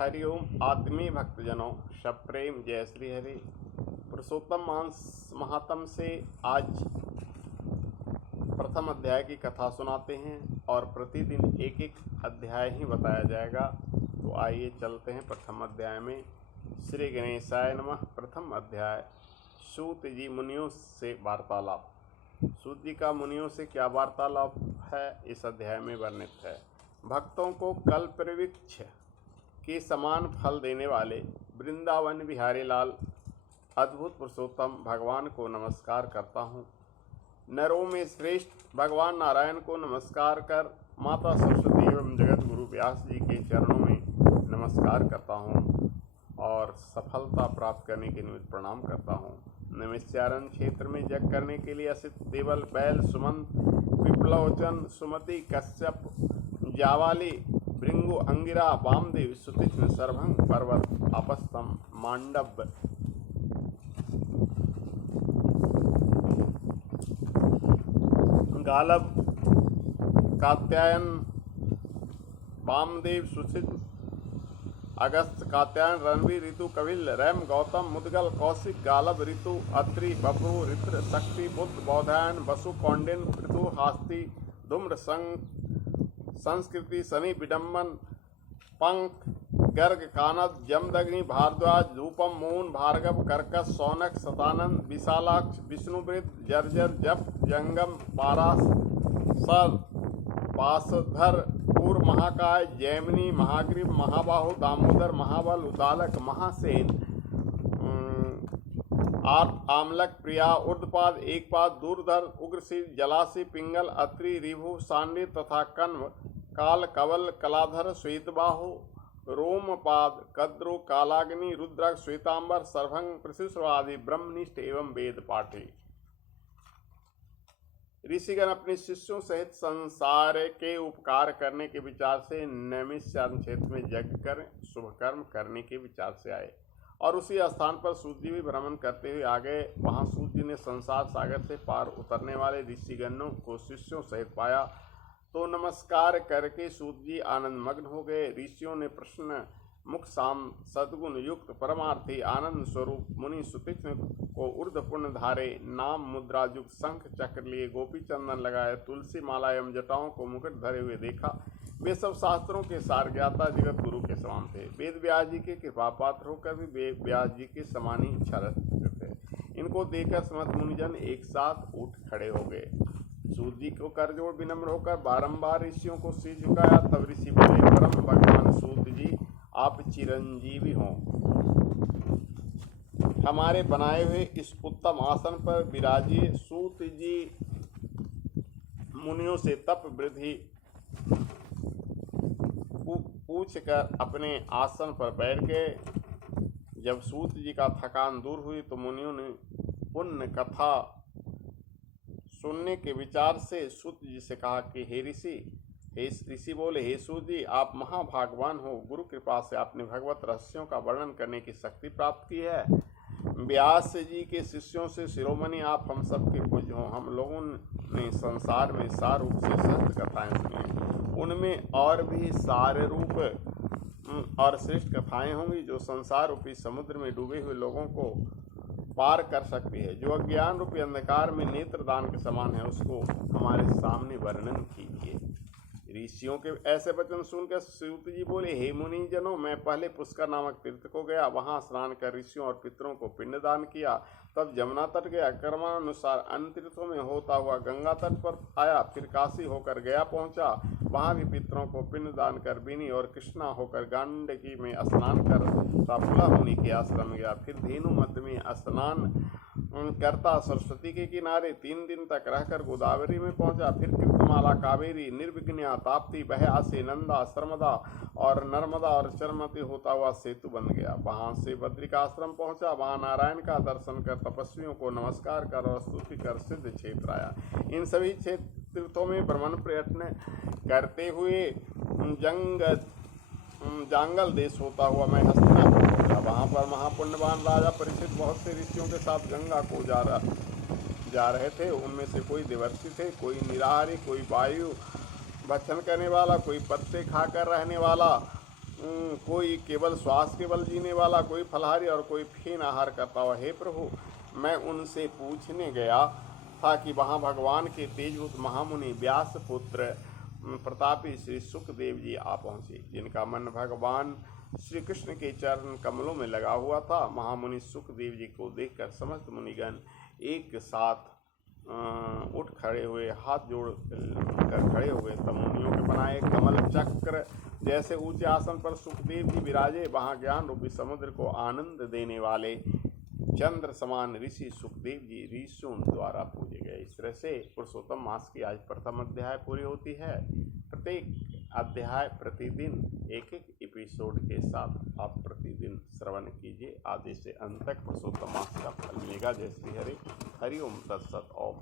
हरिओम आत्मीय भक्तजनों, सप्रेम जय श्री हरि। पुरुषोत्तम मास महात्म से आज प्रथम अध्याय की कथा सुनाते हैं और प्रतिदिन एक एक अध्याय ही बताया जाएगा। तो आइए चलते हैं प्रथम अध्याय में। श्री गणेशाय नमः। प्रथम अध्याय, सूत जी मुनियों से वार्तालाप। सूत जी का मुनियों से क्या वार्तालाप है इस अध्याय में वर्णित है। भक्तों को कल्पवृक्ष के समान फल देने वाले वृंदावन बिहारी लाल अद्भुत पुरुषोत्तम भगवान को नमस्कार करता हूँ। नरों में श्रेष्ठ भगवान नारायण को नमस्कार कर माता सरस्वती एवं जगत गुरु व्यास जी के चरणों में नमस्कार करता हूँ और सफलता प्राप्त करने के निमित्त प्रणाम करता हूँ। नैमिषारण्य क्षेत्र में जग करने के लिए असित देवल बैल सुमंत विप्लवचन सुमति कश्यप जावाली भृंगु अंगिरा वामदेव सुतीक्ष्ण सर्वंग पर्वत अपस्तम मांडव गालब कात्यायन वामदेव सुचित अगस्त कात्यायन रणवीर ऋतु कविल रैम गौतम मुदगल कौशिक गालब ऋतु अत्रि बब्रू ऋत्र शक्ति बुद्ध बौधायन वसु कौंडिन ऋतु हास्ति धूम्र संस्कृति शनि विडम्बन पंख गर्ग कानद जमदग्नि भारद्वाज धूपम मून भार्गव कर्कश सौनक सतानंद विशालाक्ष विष्णुवृद्ध जर्जर जप जंगम पारास सर पासधर पूर्व महाकाय जैमिनी महाग्रीव महाबाहु दामोदर महाबल उदालक महासेन आर्त आमलक प्रिया ऊर्ध्वपाद एकपाद दूरधर उग्रशील जलासी पिंगल अत्रि रिभु सांडी तथा कन्व काल कवल कलाधर श्वेतबाहु रोमपाद कद्रु कालाग्नि रुद्राक्ष श्वेतांबर सर्वंग प्रशिष्व आदि ब्रह्मनिष्ठ एवं वेद पाठी। ऋषिगण अपने शिष्यों सहित संसार के उपकार करने के विचार से नैमिषारण्य क्षेत्र में यज्ञ कर शुभ कर्म करने के विचार से आए और उसी स्थान पर सूत जी भी भ्रमण करते हुए आ गए। वहां सूत जी ने संसार सागर से पार उतरने वाले ऋषिगणों को शिष्यों सहित पाया तो नमस्कार करके सूत जी आनंद मग्न हो गए। ऋषियों ने प्रश्न मुख साम सद्गुण युक्त परमार्थी आनंद स्वरूप मुनि सुतीक्ष्ण को ऊर्ध्व पुण्य धारे नाम मुद्रा युक्त शंख चक्र लिए गोपी चंदन लगाए तुलसी माला एवं जटाओं को मुकुट धरे हुए देखा। वे सब शास्त्रों के सार ज्ञाता जगत गुरु के समान थे। वेद व्यास जी के कृपा पात्र होकर भी वे व्यास जी के समान ही इच्छा रखते थे। इनको देखकर समस्त मुनिजन एक साथ उठ खड़े हो गए। सूत जी को करजोड़ विनम्र होकर बारंबार ऋषियों को सिर झुकाया। तब ऋषि बोले, परम भगवान सूत जी आप चिरंजीवी हों। हमारे बनाए हुए इस उत्तम आसन पर विराजिए। सूत जी मुनियों से तप वृद्धि पूछ कर अपने आसन पर बैठ गए। जब सूत जी का थकान दूर हुई तो मुनियों ने पुण्य कथा सुनने के विचार से सूत जी से कहा कि हे ऋषि बोले, हे सूत जी आप महाभागवान हो। गुरु कृपा से आपने भगवत रहस्यों का वर्णन करने की शक्ति प्राप्त की है। व्यास जी के शिष्यों से शिरोमणि आप हम सबके पूज्य हो। हम लोगों ने संसार में सार रूप से सहस्त्र कथाएं सुनी, उनमें और भी सारे रूप और श्रेष्ठ कथाएं होंगी जो संसार रूपी समुद्र में डूबे हुए लोगों को पार कर सकती है। जो अज्ञान रूपी अंधकार में नेत्र दान के समान है उसको हमारे सामने वर्णन कीजिए। ऋषियों के ऐसे वचन सुनकर सूत जी बोले, हे मुनि जनों, मैं पहले पुष्कर नामक तीर्थ को गया। वहां स्नान कर ऋषियों और पितरों को पिंडदान किया। तब जमुना तट गया। कर्मानुसार अन्य तीर्थों में होता हुआ गंगा तट पर आया। फिर काशी होकर गया पहुंचा। वहां भी पितरों को पिंडदान कर बिनी और कृष्णा होकर गंडकी में स्नान कर सफला मुनि के आश्रम गया। फिर धेनु मध्य में स्नान करता सरस्वती के किनारे 3 दिन तक रहकर गोदावरी में पहुंचा। फिर कृतमाला कावेरी निर्विघ्न ताप्ती बहयासी नंदा सर्मदा और नर्मदा और चरमती होता हुआ सेतु बन गया। वहां से बद्रिकाश्रम पहुंचा। वहां नारायण का दर्शन कर तपस्वियों को नमस्कार कर और स्तुति कर सिद्ध क्षेत्र आया। इन सभी तीर्थों में भ्रमण प्रयत्न करते हुए जांगल देश होता हुआ मैं हस्तिनापुर पहुंचा। वहां पर महापुण्यवान राजा परीक्षित बहुत से ऋषियों के साथ गंगा को जा रहे थे। उनमें से कोई देवर्षि थे, कोई निराहारी, कोई वायु भक्षण करने वाला, कोई पत्ते खाकर रहने वाला, कोई केवल श्वास के बल जीने वाला, कोई फलाहारी और कोई फेन आहार करता हुआ। हे प्रभु, मैं उनसे पूछने गया था कि वहाँ भगवान के तेजभूत महामुनि व्यास पुत्र प्रतापी श्री सुखदेव जी आ पहुँचे, जिनका मन भगवान श्री कृष्ण के चरण कमलों में लगा हुआ था। महामुनि सुखदेव जी को देखकर समस्त मुनिगण एक साथ उठ खड़े हुए, हाथ जोड़ कर खड़े हुए। तब मुनियों के बनाए कमल चक्र जैसे ऊंचे आसन पर सुखदेव जी विराजे। वहाँ ज्ञान रूपी समुद्र को आनंद देने वाले चंद्र समान ऋषि सुखदेव जी ऋषियों द्वारा पूजे गए। इस तरह से पुरुषोत्तम मास की आज प्रथम अध्याय पूरी होती है। प्रत्येक अध्याय प्रतिदिन एक एक एपिसोड के साथ आप प्रतिदिन श्रवण कीजिए। आदि से अंत तक पुरुषोत्तम मास का फल मिलेगा। जय श्री हरि। हरि ओम तत्सत। ओम।